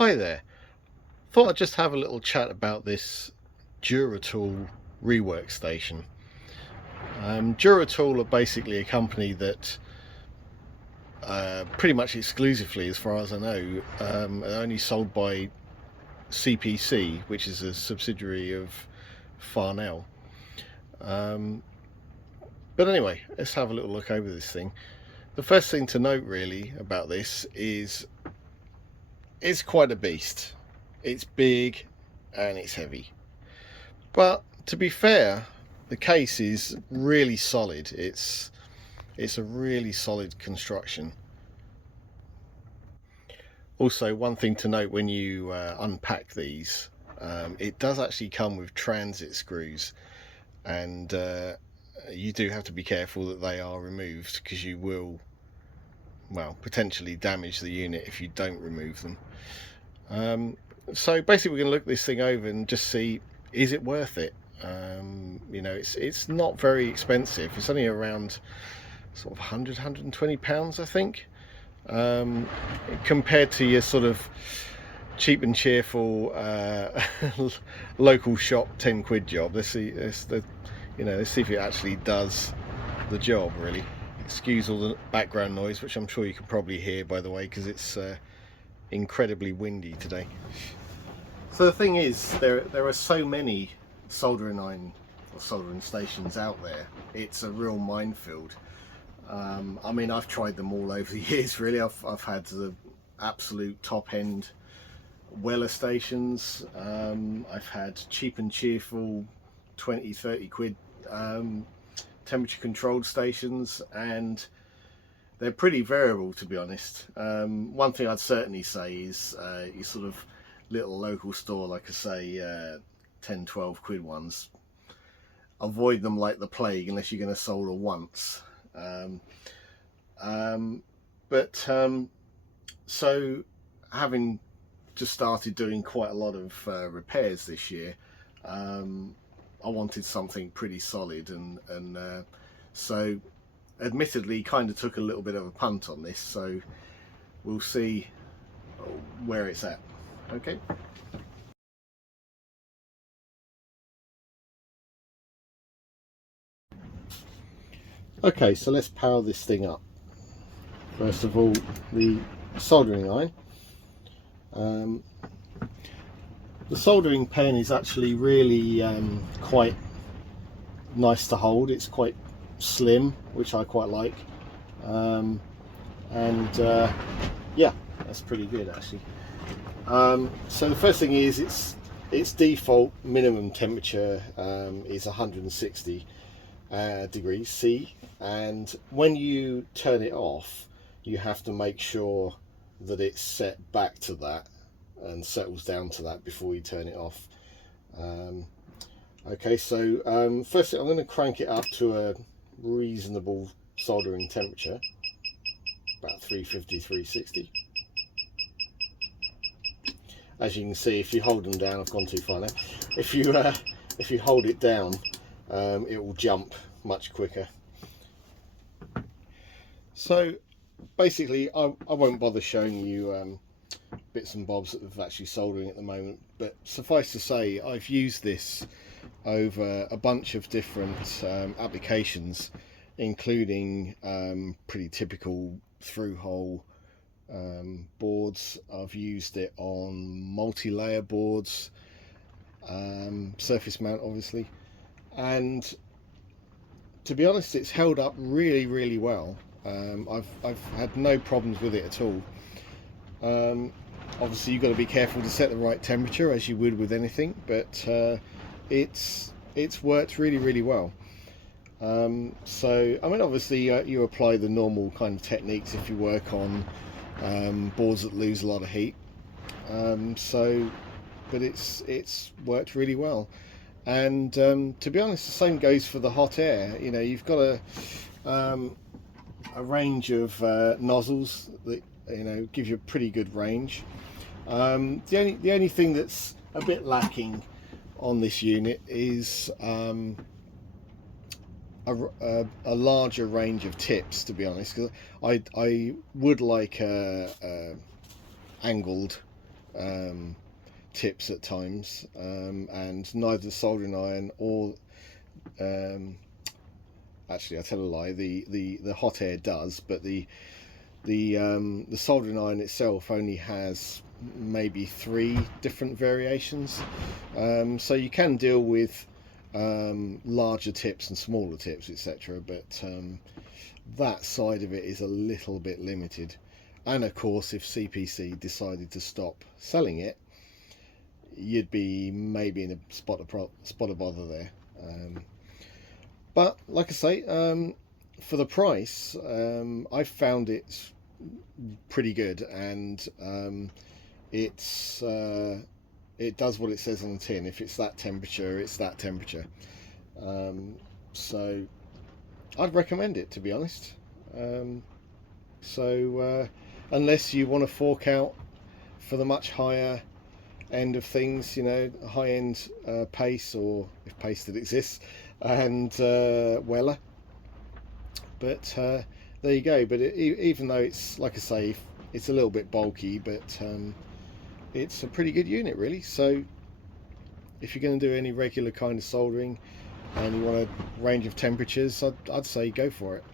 Hi there. Thought I'd just have a little chat about this Duratool rework station. Duratool are basically a company that pretty much exclusively, as far as I know, are only sold by CPC, which is a subsidiary of Farnell. But anyway, let's have a little look over this thing. The first thing to note really about this is it's quite a beast. It's big and it's heavy. But to be fair, the case is really solid. It's a really solid construction. Also, one thing to note when you unpack these, it does actually come with transit screws, and you do have to be careful that they are removed, because you will, well, potentially damage the unit if you don't remove them. So basically we're going to look this thing over and just see, is it worth it? You know, it's not very expensive. It's only around sort of 120 pounds, I think, compared to your sort of cheap and cheerful local shop 10 quid job. Let's see, let's see if it actually does the job, really. Excuse all the background noise, which I'm sure you can probably hear, by the way, because it's incredibly windy today. So the thing is, there are so many soldering iron or soldering stations out there. It's a real minefield. I mean, I've tried them all over the years, really. I've had the absolute top end Weller stations. I've had cheap and cheerful 20-30 quid temperature controlled stations, and they're pretty variable, to be honest. One thing I'd certainly say is your sort of little local store, like I say, 10-12 quid ones, avoid them like the plague unless you're going to solder once. So having just started doing quite a lot of repairs this year, I wanted something pretty solid, and so admittedly kind of took a little bit of a punt on this, so we'll see where it's at. Okay. Okay, so let's power this thing up. First of all, the soldering iron. The soldering pen is actually really quite nice to hold. It's quite slim, which I quite like, yeah, that's pretty good actually. So the first thing is, its default minimum temperature is 160 degrees C, and when you turn it off, you have to make sure that it's set back to that and settles down to that before you turn it off. Okay, so first I'm going to crank it up to a reasonable soldering temperature, about 350, 360. As you can see, if you hold them down, I've gone too far now. If you hold it down, it will jump much quicker. So basically, I won't bother showing you bits and bobs of actually soldering at the moment, but suffice to say, I've used this over a bunch of different applications, including pretty typical through-hole boards. I've used it on multi-layer boards, surface mount obviously, and to be honest, it's held up really well. I've had no problems with it at all. Obviously you've got to be careful to set the right temperature, as you would with anything, but it's worked really well. So I mean, obviously you apply the normal kind of techniques if you work on boards that lose a lot of heat. But it's worked really well, and to be honest, the same goes for the hot air. You know, you've got a range of nozzles that, you know, give you a pretty good range. The only thing that's a bit lacking on this unit is a larger range of tips, to be honest, because I would like a angled tips at times, and neither the soldering iron or actually, I tell a lie, the hot air does, but the soldering iron itself only has maybe 3 different variations, so you can deal with larger tips and smaller tips, etc., but that side of it is a little bit limited. And of course, if CPC decided to stop selling it, you'd be maybe in a spot of bother there. But like I say, for the price, I found it pretty good, and it does what it says on the tin. If it's that temperature, it's that temperature. So I'd recommend it, to be honest. Unless you want to fork out for the much higher end of things, you know, high end pace, or if pace that exists, and Weller. But there you go. But even though it's, like I say, it's a little bit bulky, but it's a pretty good unit, really. So if you're going to do any regular kind of soldering and you want a range of temperatures, I'd say go for it.